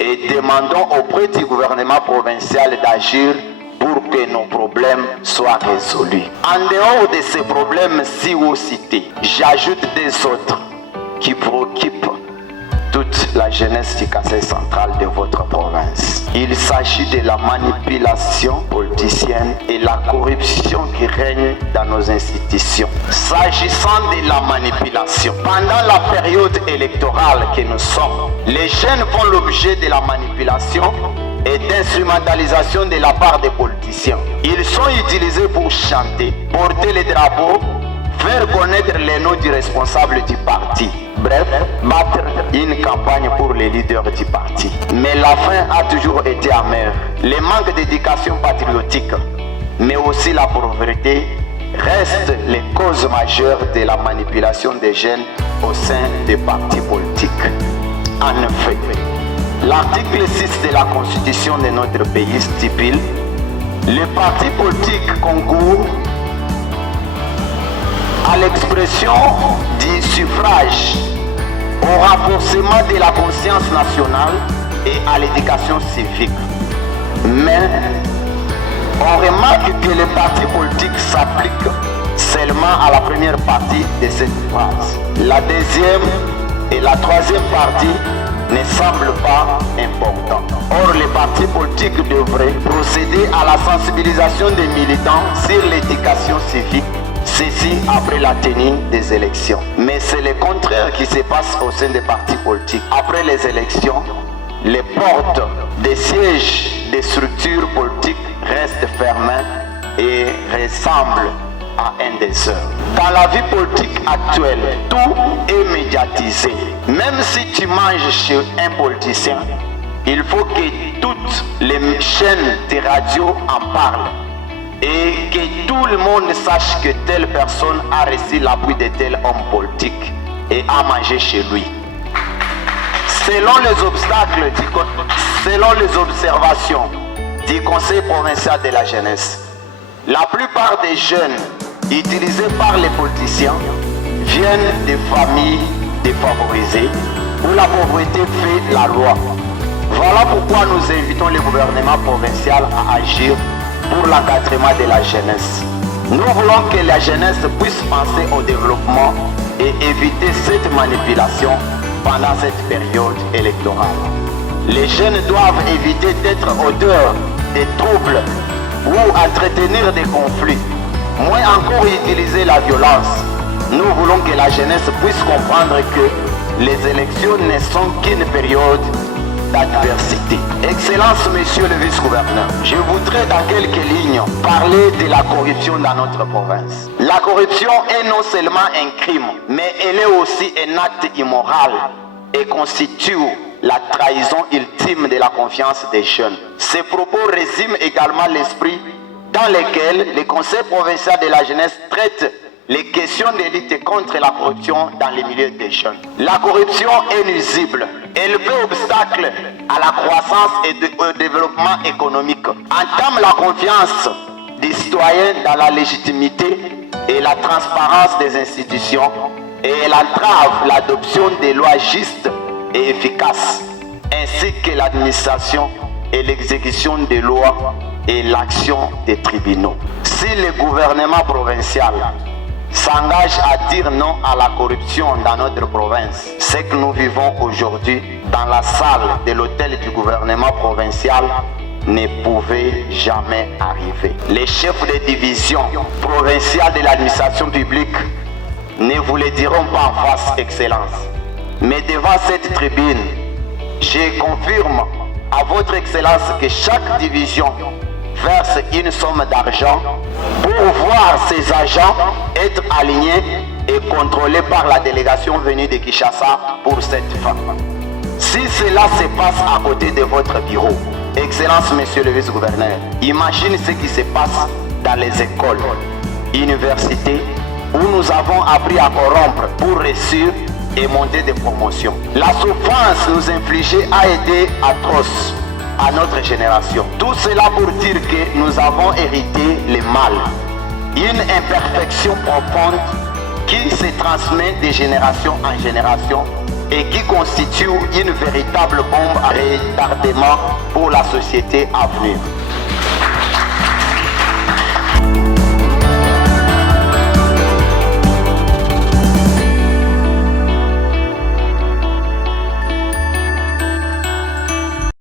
et demandons auprès du gouvernement provincial d'agir pour que nos problèmes soient résolus. En dehors de ces problèmes si haut cités, j'ajoute des autres qui préoccupent toute la jeunesse du Kasai central de votre province. Il s'agit de la manipulation politicienne et la corruption qui règne dans nos institutions. S'agissant de la manipulation, pendant la période électorale que nous sommes, les jeunes font l'objet de la manipulation et d'instrumentalisation de la part des politiciens. Ils sont utilisés pour chanter, porter les drapeaux, faire connaître les noms du responsable du parti. Bref, battre une campagne pour les leaders du parti. Mais la fin a toujours été amère. Le manque d'éducation patriotique, mais aussi la pauvreté, restent les causes majeures de la manipulation des jeunes au sein des partis politiques. En effet, l'article 6 de la Constitution de notre pays stipule les partis politiques concourent à l'expression du suffrage, au renforcement de la conscience nationale et à l'éducation civique. Mais on remarque que les partis politiques s'appliquent seulement à la première partie de cette phrase. La deuxième et la troisième partie ne semblent pas importantes. Or, les partis politiques devraient procéder à la sensibilisation des militants sur l'éducation civique, ceci après la tenue des élections. Mais c'est le contraire qui se passe au sein des partis politiques. Après les élections, les portes des sièges des structures politiques restent fermées et ressemblent à un désert. Dans la vie politique actuelle, tout est médiatisé. Même si tu manges chez un politicien, il faut que toutes les chaînes de radio en parlent et que tout le monde sache que telle personne a reçu l'appui de tel homme politique et a mangé chez lui. Selon les observations du Conseil provincial de la jeunesse, la plupart des jeunes utilisés par les politiciens viennent de familles défavorisées où la pauvreté fait la loi. Voilà pourquoi nous invitons le gouvernement provincial à agir pour l'encadrement de la jeunesse. Nous voulons que la jeunesse puisse penser au développement et éviter cette manipulation pendant cette période électorale. Les jeunes doivent éviter d'être auteurs de troubles ou entretenir des conflits, moins encore utiliser la violence. Nous voulons que la jeunesse puisse comprendre que les élections ne sont qu'une période d'adversité. Excellence, monsieur le vice-gouverneur, je voudrais dans quelques lignes parler de la corruption dans notre province. La corruption est non seulement un crime, mais elle est aussi un acte immoral et constitue la trahison ultime de la confiance des jeunes. Ces propos résument également l'esprit dans lequel le Conseil provincial de la jeunesse traite les questions de lutte contre la corruption dans les milieux des jeunes. La corruption est nuisible. Elle fait obstacle à la croissance et au développement économique, entame la confiance des citoyens dans la légitimité et la transparence des institutions et elle entrave l'adoption des lois justes et efficaces, ainsi que l'administration et l'exécution des lois et l'action des tribunaux. Si le gouvernement provincial s'engage à dire non à la corruption dans notre province, ce que nous vivons aujourd'hui dans la salle de l'hôtel du gouvernement provincial ne pouvait jamais arriver. Les chefs de division provinciale de l'administration publique ne vous le diront pas en face, Excellence. Mais devant cette tribune, je confirme à votre Excellence que chaque division verse une somme d'argent pour voir ses agents être alignés et contrôlés par la délégation venue de Kinshasa pour cette fin. Si cela se passe à côté de votre bureau, Excellence, monsieur le vice-gouverneur, imaginez ce qui se passe dans les écoles, universités, où nous avons appris à corrompre pour réussir et monter des promotions. La souffrance nous infligée a été atroce à notre génération. Tout cela pour dire que nous avons hérité le mal, une imperfection profonde qui se transmet de génération en génération et qui constituent une véritable bombe à retardement pour la société à venir.